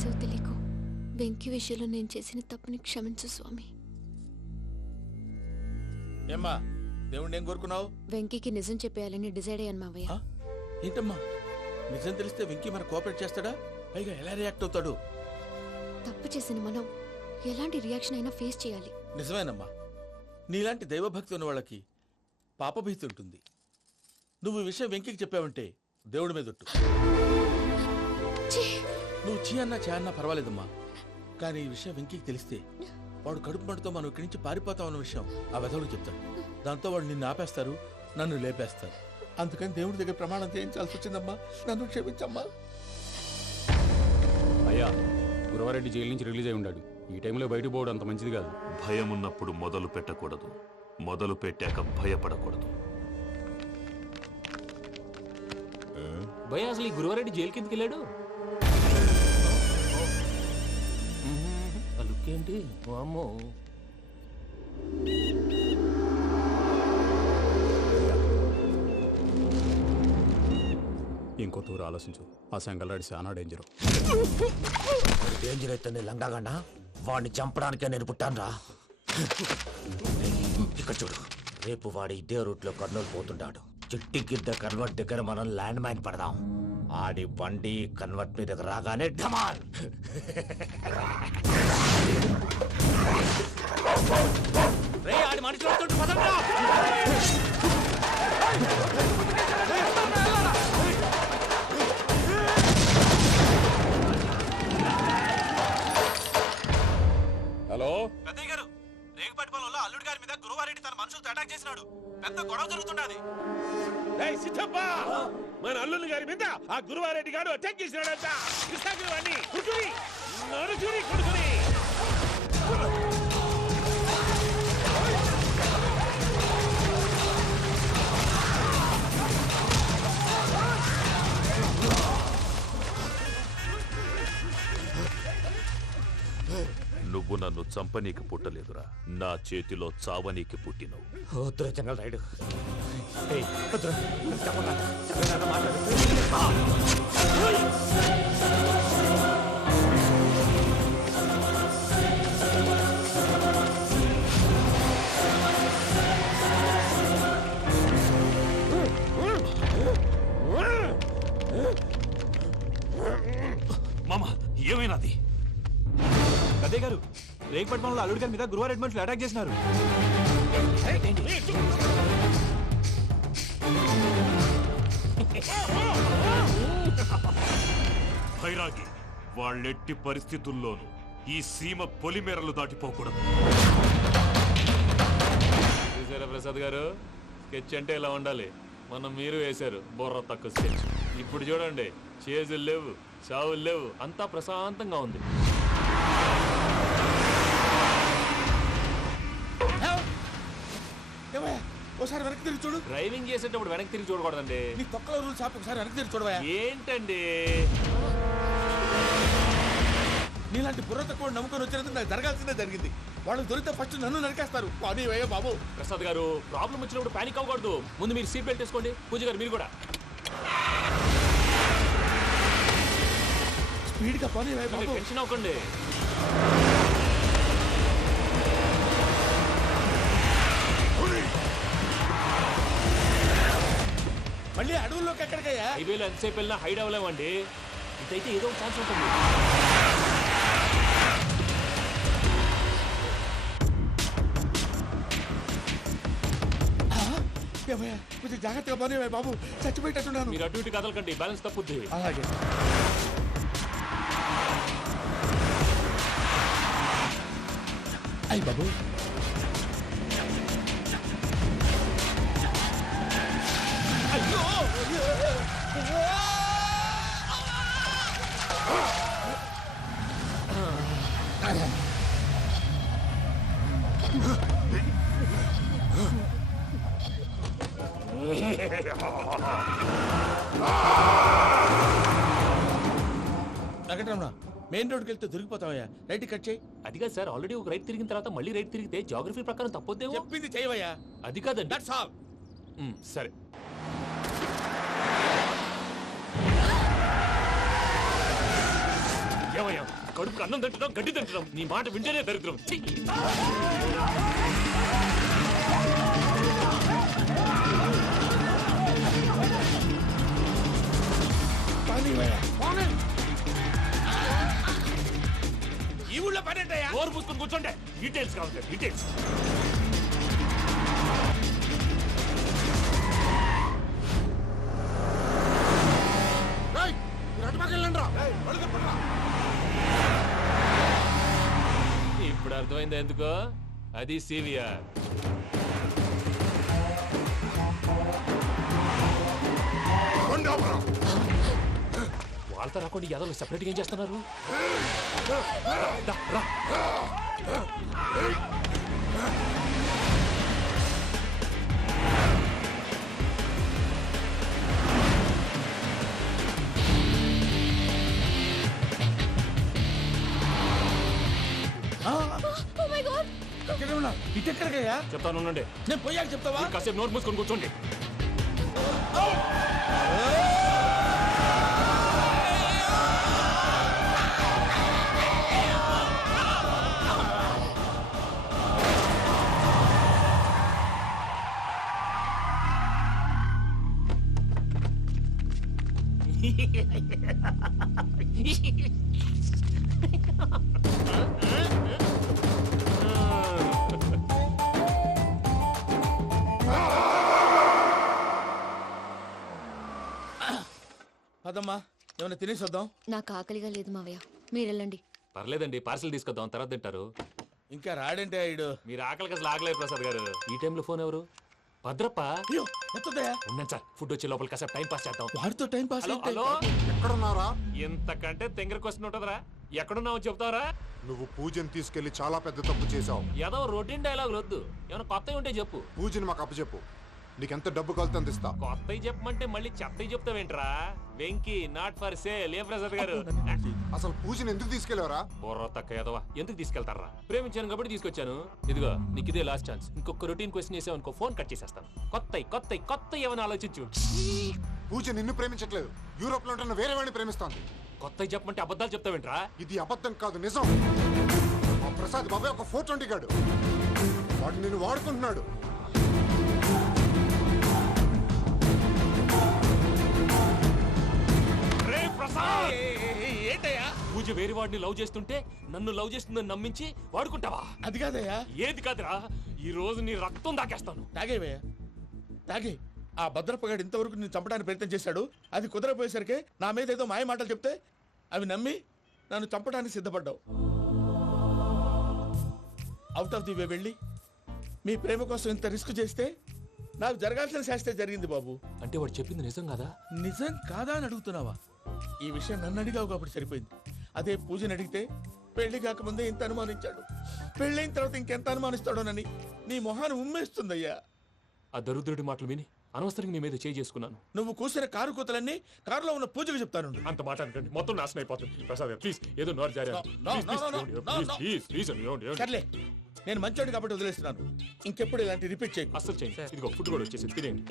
చేసావు తెలియకు. వెంకీ విషయంలో నేను చేసిన తప్పుని క్షమించు స్వామి. ఏమ్మా దేవుణ్ణి ఏం కోరుకున్నావు? వెంకీకి నిజం చెప్పేయాలని డిసైడ్ అయ్యాను మావయ్య. ఏంటమ్మా నిజం తెలిస్తే వెంకీ మన కోఆపరేట్ చేస్తాడా? పైగా ఎలా రియాక్ట్ అవుతాడు? తప్పు చేసిన మనం ఎలాంటి రియాక్షన్ అయినా ఫేస్ చేయాలి. నిజమేనమ్మా, నీలాంటి దైవభక్తి ఉన్న వాళ్ళకి పాపభీతి ఉంటుంది. నువ్వు ఈ విషయం వెంకీకి చెప్పావంటే దేవుడి మీద ఒట్టు. నువ్వు చీ అన్నా చే అన్నా పర్వాలేదమ్మా, కానీ ఈ విషయం వెంకీకి తెలిస్తే వాడు కడుపు మంటతో మనం ఇక్కడి నుంచి పారిపోతామన్న విషయం ఆ వెధవుడు చెప్తాడు. దాంతో వాడు నిన్ను ఆపేస్తారు, నన్ను లేపేస్తారు. అందుకని దేవుడి దగ్గర ప్రమాణం చేయించాల్సి వచ్చిందమ్మా, నన్ను క్షమించమ్మా. అయ్యా, గురవారెడ్డి జైలు నుంచి రిలీజ్ అయి ఉన్నాడు. ఈ టైంలో బయటకు పోవడం అంత మంచిది కాదు. భయం ఉన్నప్పుడు మొదలు పెట్టకూడదు, మొదలు పెట్టాక భయపడకూడదు. భయ అసలు ఈ గురువారెడ్డి జైలు కిందకి వెళ్ళాడు. ఆ లుక్ ఏంటి? అమ్మో, ఇంకో తూరు ఆలోచించు. ఆ సంగల్లాడి చాలా డేంజర్. డేంజర్ అయితే లంగాగండా వాడిని చంపడానికే నేను పుట్టానురా. ఇక్కడ చూడు, రేపు వాడి ఇదే రూట్ లో కర్నూలు పోతుంటాడు. చిట్టి గిద్ద కన్వర్ట్ దగ్గర మనం ల్యాండ్ మైన్ పడదాం. ఆడి బండి కన్వర్ట్ మీద రాగానే ఢమాల్. ఆడి మనిషి వస్తుంటే పదండ్రా. హలో పెద్దయ్య గారు, రేగుపాటి పొలంలో అల్లుడి గారి మీద గురువారెడ్డి తన మనుషులతో అటాక్ చేసినాడు. పెద్ద గొడవ జరుగుతున్నది. మన అల్లుడి గారి మీద ఆ గురువారెడ్డి గారు అటాక్ చేసినాడంట. కృష్ణాగిరి నడుచుని కొడుకుని. నువ్వు నన్ను చంపనీకి పుట్టలేదురా, నా చేతిలో చావనీకి పుట్టినవు. వద్దురా జంగల్ రైడ్. మామ, ఏమైనాది? పెద్దయ్య గారు, రేగుపట్నంలో అల్లుడి గారి మీద గురువారెడ్డి మనుషులు అటాక్ చేసినారు. భైరాగి, వాళ్ళెట్టి పరిస్థితుల్లోనూ ఈ సీమ పొలిమేరలు దాటిపోకూడదు. చూసారా ప్రసాద్ గారు, స్కెచ్ అంటే ఇలా ఉండాలి. మనం మీరు వేశారు బుర్ర తక్కువ స్కెచ్. ఇప్పుడు చూడండి, చేజులు లేవు, చావులు లేవు, అంతా ప్రశాంతంగా ఉంది. ఒకసారి వెనక్కి తిరిగి చూడు. డ్రైవింగ్ చేసేటప్పుడు వెనక్కి తిరిగి చూడకూడదండి. నీ తొక్కలో రూల్స్ ఆపి ఒకసారి వెనక్కి తిరిగి చూడవా. ఏంటండి నీలాంటి బుర్ర తక్కువ నమ్ముకొని వచ్చినందుకు నాకు జరగాల్సిందే జరిగింది. వాళ్ళు దొరికితే ఫస్ట్ నన్ను నరికేస్తారు. కానీ వయ్యా బాబు. ప్రసాద్ గారు, ప్రాబ్లం వచ్చినప్పుడు పానిక్ అవ్వకూడదు. ముందు మీరు సీట్ బెల్ట్ వేసుకోండి. పూజ గారు మీరు కూడా స్పీడ్గా పని బాబు. టెన్షన్ అవ్వకండి. మళ్ళీ అడవుల్లోకి ఎక్కడికయ్యా? హైవేలో ఎంతసేపు వెళ్ళినా హైడ్ అవ్వలేమండి. ఇదైతే ఏదో ఒక ఛాన్స్ ఉంటుంది. కొంచెం జాగ్రత్తగా పని బాబు, చచ్చిపోయేటట్టున్నాను. మీరు అటు ఇటు కదలకండి, బ్యాలెన్స్ తప్పుద్ది. అలాగే. అయ్యి బాబు, అయ్యో వెంకటరమణ, మెయిన్ రోడ్కి వెళ్తే దొరికిపోతావయ్యా. రైట్ కట్ చేయి. అది కాదు సార్, ఆల్రెడీ ఒక రైట్ తిరిగిన తర్వాత మళ్ళీ రైట్ తిరిగితే జాగ్రఫీ ప్రకారం తప్పొద్దేమో. చెప్పింది చేయవయ్యా. అది కాదండి. That's all. సరే. ఏమయ్యా కడుపుకి అన్నం తింటున్నాం గడ్డి తింటున్నాం నీ మాట వింటేనే దరిద్రం ఛీ! ఈ ఊళ్ళో పని ఏంటయ్యా? నోరు పూసుకొని కూర్చోండి డీటెయిల్స్ కావాలి డీటెయిల్స్ ఇప్పుడు అర్థమైంది ఎందుకో అది సివిఆర్ వాళ్ళతో రాకుండా యాదవ్ సెపరేట్గా ఏం చేస్తున్నారు రా, రా. ఎక్కడ ఉన్నా ఇటు ఎక్కడికయ్యా? చెప్తాను ఉండండి నేను పోయాక చెప్తావా? కాసేపు నోరు మూసుకొని కూర్చోండి అదమ్మా ఏమైనా తినేసి వద్దాం. నాకు ఆకలిగా లేదు మావయ్య, మీరు వెళ్ళండి. పర్లేదండి పార్సిల్ తీసుకొద్దాం తర్వాత తింటారు ఇంకా రాడంటే ఈడు. మీరు ఆకలికి అసలు ఆగలేదు ప్రసాద్ గారు ఈ టైంలో ఫోన్ ఎవరు భద్రప్ప అయ్యో ఎత్తదయ్యా. ఉన్నాను సార్ ఫుడ్ వచ్చే లోపల కాసేపు టైం పాస్ చేద్దాం వాడితో టైం పాస్ హలో అయితే హలో ఎక్కడున్నారా? ఇంతకంటే తెంగర క్వశ్చన్ ఉంటుందిరా ఎక్కడున్నావు చెప్తావరా నువ్వు పూజని తీసుకెళ్లి చాలా పెద్ద తప్పు చేశావు. ఏదో రొటీన్ డైలాగ్ వద్దు ఏమైనా కొత్తవి ఉంటే చెప్పు పూజని మాకు అప్పచెప్పు. నీకెంత డబ్బు కలితే అంత ఇస్తా. కొత్తవి చెప్పమంటే మళ్ళీ చెత్తవి చెప్తావేంట్రా వెంకీ నాట్ ఫర్ సేల్ ఏ ప్రసాద్ గారు అసలు పూజని ఎందుకు తీసుకెళ్లేవరా? బుర్ర తక్క ఏదవా ఎందుకు తీసుకెళ్తారా ప్రేమించాను కాబట్టి తీసుకొచ్చాను ఇదిగో నీకు ఇదే లాస్ట్ ఛాన్స్ ఇంకొక రొటీన్ క్వశ్చన్ చేసావు అనుకో ఫోన్ కట్ చేసేస్తాను కొత్త ఏమైనా ఆలోచించు పూజ నిన్ను ప్రేమించట్లేదు, యూరోప్ లో ఉంటున్న వేరే వాడిని ప్రేమిస్తోంది. కొత్తవి చెప్పమంటే అబద్ధాలు చెప్తావేంట్రా ఇది అబద్ధం కాదు, నిజం. ఆ ప్రసాద్ బాబాయ్ ఒక 420 గాడు, వాడు నిన్ను వాడుకుంటున్నాడు. రే ప్రసాద్ ఏంటయ్యా? పూజ వేరే వాడిని లవ్ చేస్తుంటే నన్ను లవ్ చేస్తుందని నమ్మించి వాడుకుంటావా? అది కాదయ్యా. ఏది కాదురా ఈ రోజు నీ రక్తం దాకేస్తాను. తాగేవయ్యా తాగే. ఆ భద్రప్పగాడు ఇంతవరకు నేను చంపడానికి ప్రయత్నం చేశాడు. అది కుదరపోయేసరికి నా మీద ఏదో మాయ మాటలు చెప్తే అవి నమ్మి నన్ను చంపడానికి సిద్ధపడ్డావు. అవుట్ ఆఫ్ ది వే వెళ్ళి మీ ప్రేమ కోసం ఇంత రిస్క్ చేస్తే నాకు జరగాల్సిన శాస్త్రే జరిగింది బాబు. అంటే వాడు చెప్పింది నిజం కదా? నిజం కాదా అని అడుగుతున్నావా? ఈ విషయం నన్ను అడిగావు కాబట్టి సరిపోయింది. అదే పూజని అడిగితే పెళ్లి కాకముందే ఇంత అనుమానించాడు, పెళ్ళైన తర్వాత ఇంకెంత అనుమానిస్తాడోనని నీ మొహాన్ని ఉమ్మేస్తుందయ్యా. ఆ దరిద్రుడి మాటలు విని అనవసరంగా నీ మీద చేయి చేసుకున్నాను. నువ్వు కూసిన కారు కూతలన్నీ కారులో ఉన్న పూజకు చెప్తాను. అంత మాట అనకండి, మొత్తం నాశనం అయిపోతుంది. ప్రసాద్ ప్లీజ్ ఏదో నోరు జారీ సర్లే, నేను మంచోడు కాబట్టి వదిలేస్తున్నాను. ఇంకెప్పుడు ఇలాంటి రిపీట్ చేయకు. అస్సలు చేయండి. ఇదిగో ఫుడ్ కూడా వచ్చేసి తినేయండి.